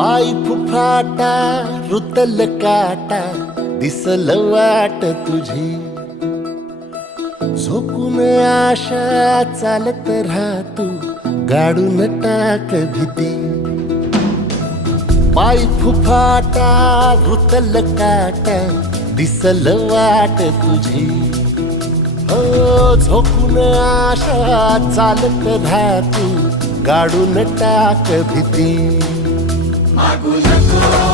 पाय फुफाटा रुतल काटा दिसल वाट तुझी झोकून आशा चालत राहतू गाडून टाक भीती पाय फुफाटा रुतल काटा दिसल वाट तुझी हो झोकून आशा चालत राहतू गाडून टाक भीती मागू नको